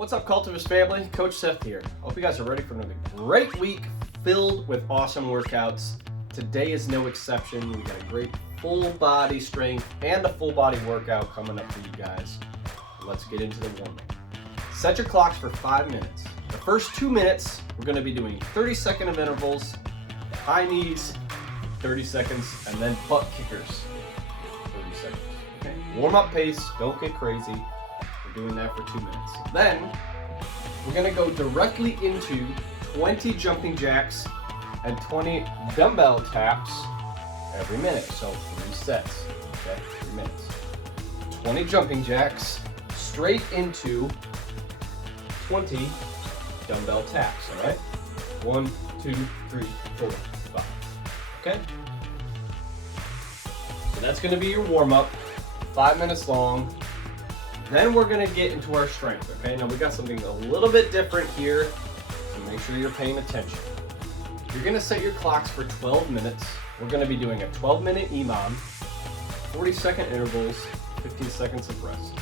What's up, Cultivist family? Coach Seth here. Hope you guys are ready for another great week filled with awesome workouts. Today is no exception. We got a great full body strength and a full body workout coming up for you guys. Let's get into the warm-up. Set your clocks for 5 minutes. The first 2 minutes, we're going to be doing 30-second of intervals, high knees, 30 seconds, and then butt kickers, 30 seconds. Okay? Warm-up pace, don't get crazy. We're doing that for 2 minutes. Then, we're going to go directly into 20 jumping jacks and 20 dumbbell taps every minute. So 3 sets, okay? 3 minutes. 20 jumping jacks straight into 20 dumbbell taps, all right? 1, 2, 3, 4, 5, okay? So that's gonna be your warm-up, 5 minutes long. Then we're gonna get into our strength, okay? Now we got something a little bit different here, so make sure you're paying attention. You're gonna set your clocks for 12 minutes. We're gonna be doing a 12-minute Emom, 40-second intervals, 15 seconds of rest.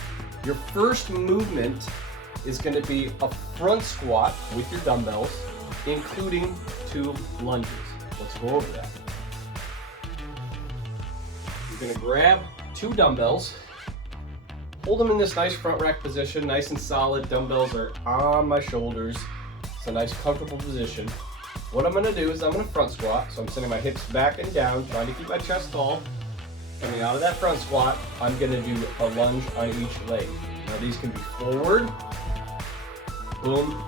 Your first movement is gonna be a front squat with your dumbbells, including 2 lunges. Let's go over that. You're gonna grab 2 dumbbells, hold them in this nice front rack position, nice and solid. Dumbbells are on my shoulders. It's a nice comfortable position. What I'm gonna do is I'm gonna front squat. So I'm sending my hips back and down, trying to keep my chest tall. Coming out of that front squat, I'm gonna do a lunge on each leg. Now these can be forward, boom,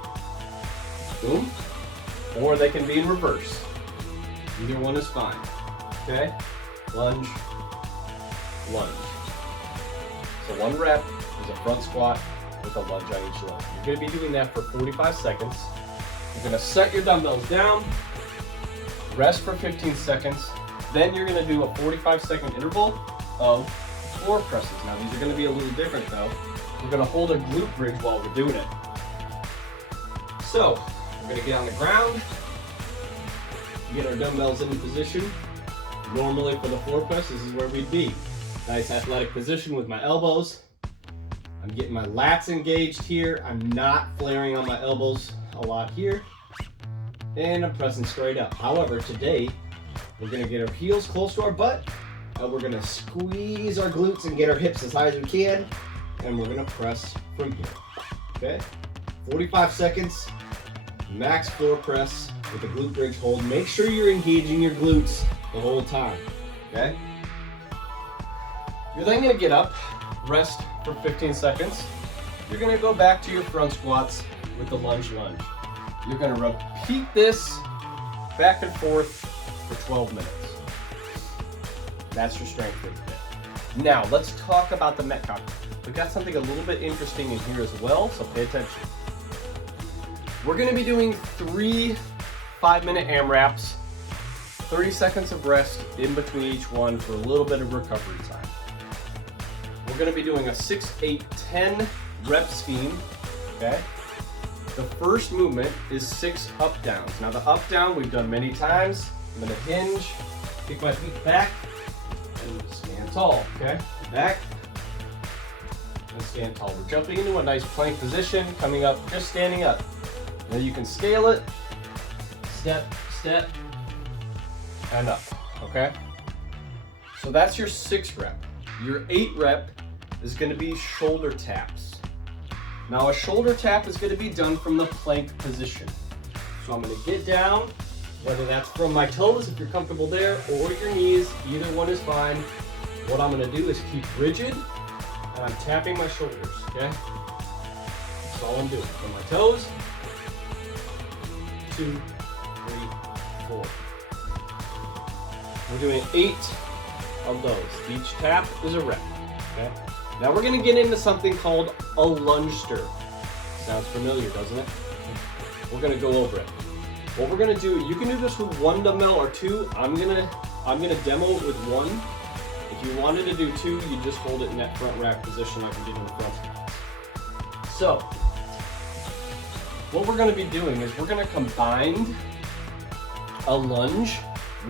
boom, or they can be in reverse. Either one is fine, okay? Lunge, lunge. So 1 rep is a front squat with a lunge on each leg. You're gonna be doing that for 45 seconds. You're gonna set your dumbbells down, rest for 15 seconds. Then you're gonna do a 45-second interval of floor presses. Now these are gonna be a little different though. We're gonna hold a glute bridge while we're doing it. So, we're gonna get on the ground, get our dumbbells into position. Normally for the floor press, this is where we'd be. Nice athletic position with my elbows. I'm getting my lats engaged here. I'm not flaring on my elbows a lot here. And I'm pressing straight up. However, today, we're gonna get our heels close to our butt, and we're gonna squeeze our glutes and get our hips as high as we can, and we're gonna press from here, okay? 45 seconds, max floor press with a glute bridge hold. Make sure you're engaging your glutes the whole time, okay? You're then gonna get up, rest for 15 seconds. You're gonna go back to your front squats with the lunge. You're gonna repeat this back and forth for 12 minutes. That's your strength for today. Now, let's talk about the Metcon. We've got something a little bit interesting in here as well, so pay attention. We're gonna be doing 3 5-minute AMRAPs, 30 seconds of rest in between each one for a little bit of recovery time. We're gonna be doing a 6, 8, 10 rep scheme, okay? The first movement is 6 up downs. Now the up down we've done many times. I'm gonna hinge, kick my feet back, and stand tall, okay? Back, and stand tall. We're jumping into a nice plank position, coming up, just standing up. Now you can scale it, step, step, and up, okay? So that's your 6 rep. Your 8 rep is gonna be shoulder taps. Now a shoulder tap is gonna be done from the plank position. So I'm gonna get down, whether that's from my toes if you're comfortable there, or your knees, either one is fine. What I'm gonna do is keep rigid, and I'm tapping my shoulders, okay? That's all I'm doing. From my toes, 2, 3, 4. We're doing 8 of those. Each tap is a rep, okay? Now we're gonna get into something called a lungester. Sounds familiar, doesn't it? We're gonna go over it. What we're gonna do, you can do this with 1 dumbbell or 2. I'm gonna demo it with 1. If you wanted to do 2, you just hold it in that front rack position like we did in the front squats. So, what we're gonna be doing is we're gonna combine a lunge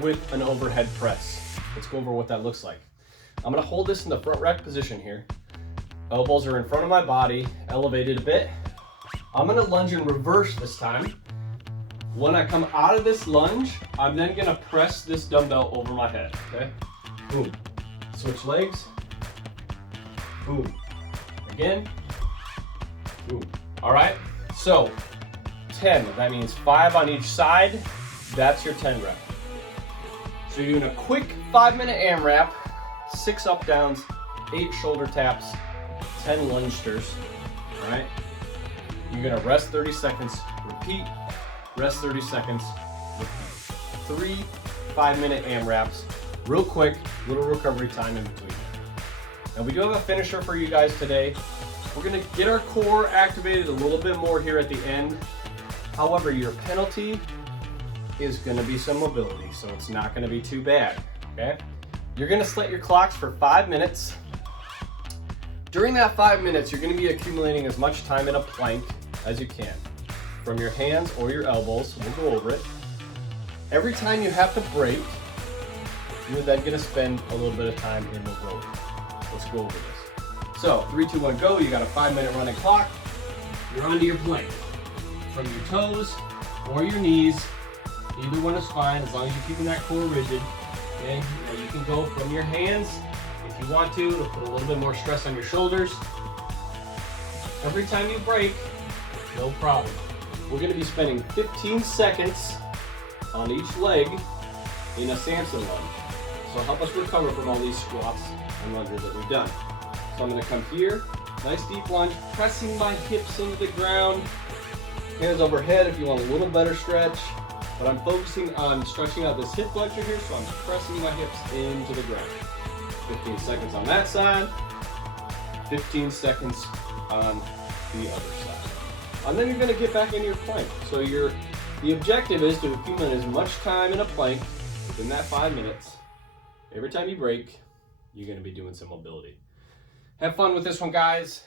with an overhead press. Let's go over what that looks like. I'm gonna hold this in the front rack position here. Elbows are in front of my body, elevated a bit. I'm gonna lunge in reverse this time. When I come out of this lunge, I'm then gonna press this dumbbell over my head, okay? Boom. Switch legs. Boom. Again. Boom. All right, so 10, that means 5 on each side. That's your 10 rep. So you're doing a quick 5-minute AMRAP, 6 up downs, 8 shoulder taps, 10 lungesters, all right? You're gonna rest 30 seconds, repeat, rest 30 seconds, repeat. 3 5-minute AMRAPs, real quick, little recovery time in between. Now we do have a finisher for you guys today. We're gonna get our core activated a little bit more here at the end. However, your penalty is gonna be some mobility, so it's not gonna be too bad, okay? You're gonna set your clocks for 5 minutes. During that 5 minutes, you're gonna be accumulating as much time in a plank as you can. From your hands or your elbows, we'll go over it. Every time you have to break, you're then gonna spend a little bit of time in mobility. Let's go over this. So, 3, 2, 1, go. You got a 5-minute running clock. You're onto your plank. From your toes or your knees, either one is fine as long as you're keeping that core rigid. Okay, now you can go from your hands if you want to put a little bit more stress on your shoulders. Every time you break, no problem. We're going to be spending 15 seconds on each leg in a Samson lunge. So help us recover from all these squats and lunges that we've done. So I'm going to come here, nice deep lunge, pressing my hips into the ground. Hands overhead if you want a little better stretch. But I'm focusing on stretching out this hip flexor here, so I'm pressing my hips into the ground. 15 seconds on that side, 15 seconds on the other side. And then you're gonna get back into your plank. So the objective is to accumulate as much time in a plank within that 5 minutes. Every time you break, you're gonna be doing some mobility. Have fun with this one, guys.